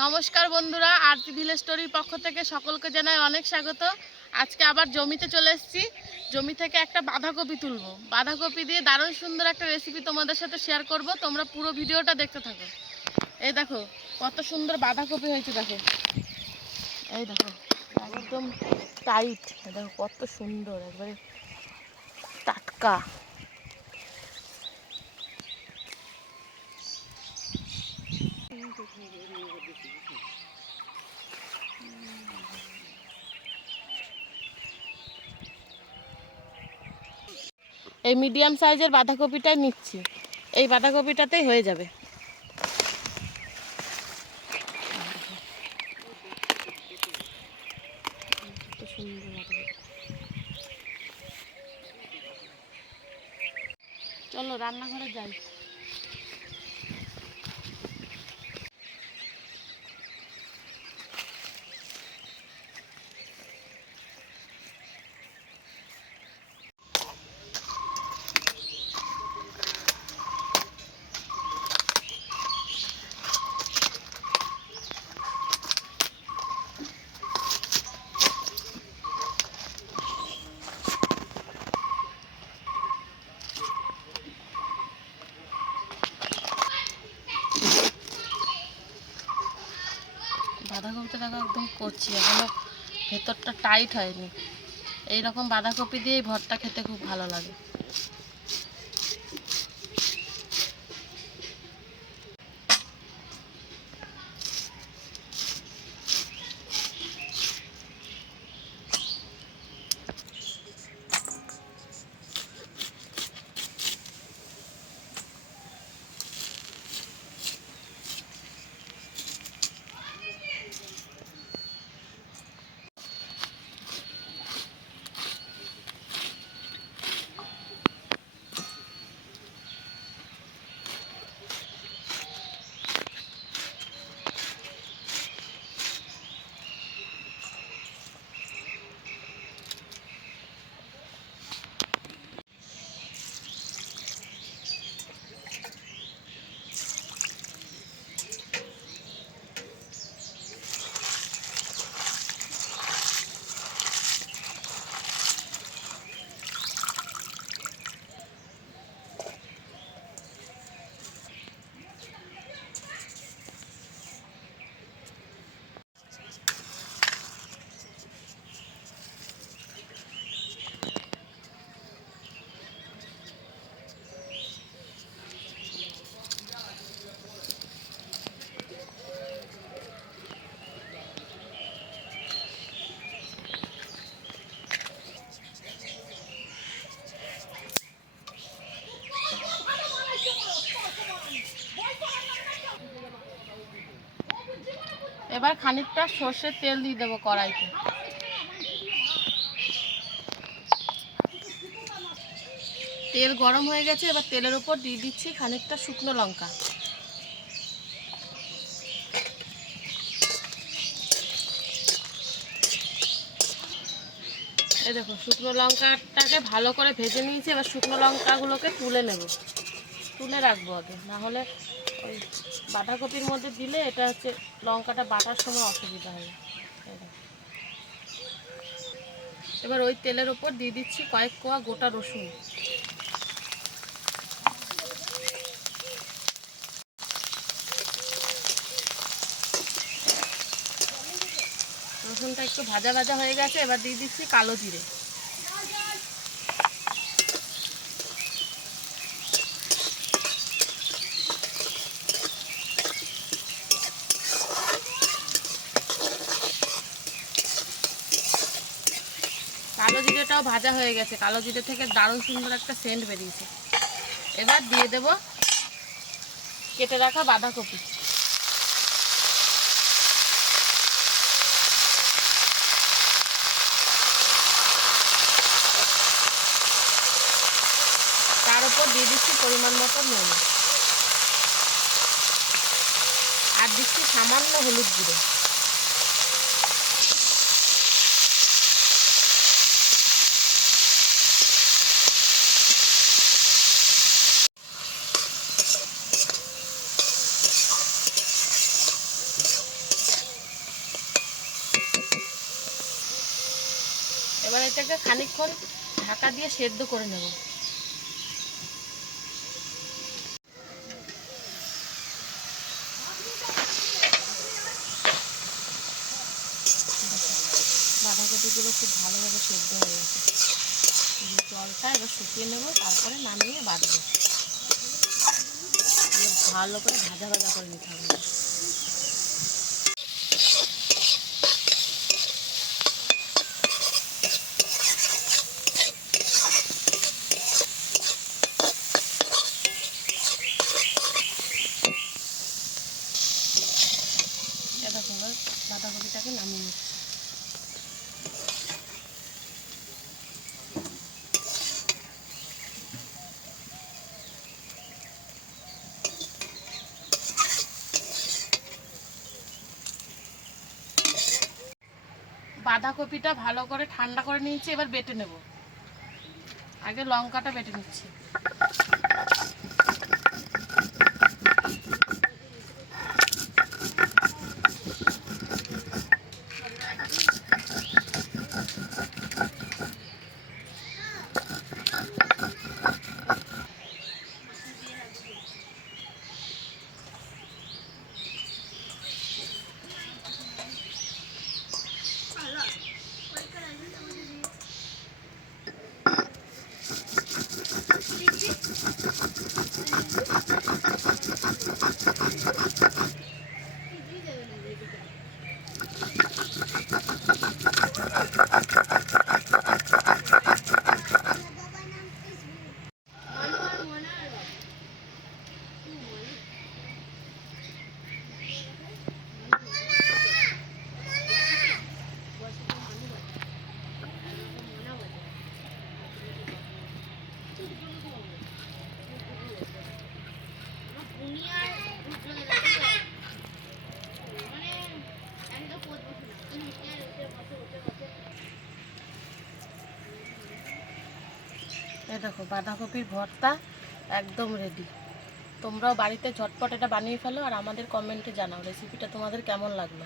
নমস্কার বন্ধুরা, আরতি ভিলেজ স্টোরির পক্ষ থেকে সকলকে জানাই অনেক স্বাগত। আজকে আবার জমিতে চলে এসেছি। জমি থেকে একটা বাঁধাকপি তুলবো। বাঁধাকপি দিয়ে দারুণ সুন্দর একটা রেসিপি তোমাদের সাথে শেয়ার করব। তোমরা পুরো ভিডিওটা দেখতে থাকো। এই দেখো কত সুন্দর বাঁধাকপি হয়েছে, দেখো এই দেখো একদম টাইট, দেখো কত সুন্দর, একবারে টাটকা। এই মিডিয়াম সাইজের বাঁধাকপিটাই নিচ্ছি, এই বাঁধাকপিটাতেই হয়ে যাবে। চলো রান্নাঘরে যাই। বাঁধাকপিটা দেখো একদম কচি, এখনো ভেতরটা টাইট হয়নি। এইরকম বাঁধাকপি দিয়েই ভর্তা খেতে খুব ভালো লাগে। এবার খানিকটা সর্ষের তেল দিয়ে দেবো কড়াইতে। তেল গরম হয়ে গেছে, এবার তেলের উপর দিয়ে দিচ্ছি খানিকটা শুকনো লঙ্কা। এই দেখো শুকনো লঙ্কাটাকে ভালো করে ভেজে নিয়েছি। এবার শুকনো লঙ্কাগুলোকে তুলে নেব, তুলে রাখবো আগে, না হলে ওই বাঁধাকপির মধ্যে দিলে এটা হচ্ছে লঙ্কাটা বাটার সময় অসুবিধা হবে। এবার ওই তেলের ওপর দিয়ে দিচ্ছি কয়েক কোয়া গোটা রসুন। রসুনটা একটু ভাজা ভাজা হয়ে গেছে, এবার দিয়ে দিচ্ছি কালো জিরে। কালো জিরেটাও ভাজা হয়ে গেছে, কালো জিরে থেকে দারুণ সুন্দর একটা সেন্ট বেরিয়েছে। এবার দিয়ে দেব কেটে রাখা বাঁধাকপি। তার উপর দিয়ে দিচ্ছি পরিমাণ মতো নুন, আর দিচ্ছি সামান্য হলুদ গুঁড়ো। এবার এটাকে খানিকক্ষণ ঢাকা দিয়ে সেদ্ধ করে নেব। বাঁধাকপিগুলো খুব ভালোভাবে সেদ্ধ হয়ে গেছে। জলটা এবার শুকিয়ে নেব, তারপরে নামিয়ে বাটবো। ভালো করে ভাজা ভাজা করে নিতে হবে। দেখো বাঁধাকপিটাকে নামিয়ে নিচ্ছি। বাঁধাকপিটা ভালো করে ঠান্ডা করে নিয়েছি, এবার বেটে নেব। আগে লঙ্কাটা বেটে নিচ্ছি। এই দেখো বাঁধাকপির ভর্তা একদম রেডি। তোমরাও বাড়িতে ঝটপট এটা বানিয়ে ফেলো, আর আমাদের কমেন্টে জানাও রেসিপিটা তোমাদের কেমন লাগলো।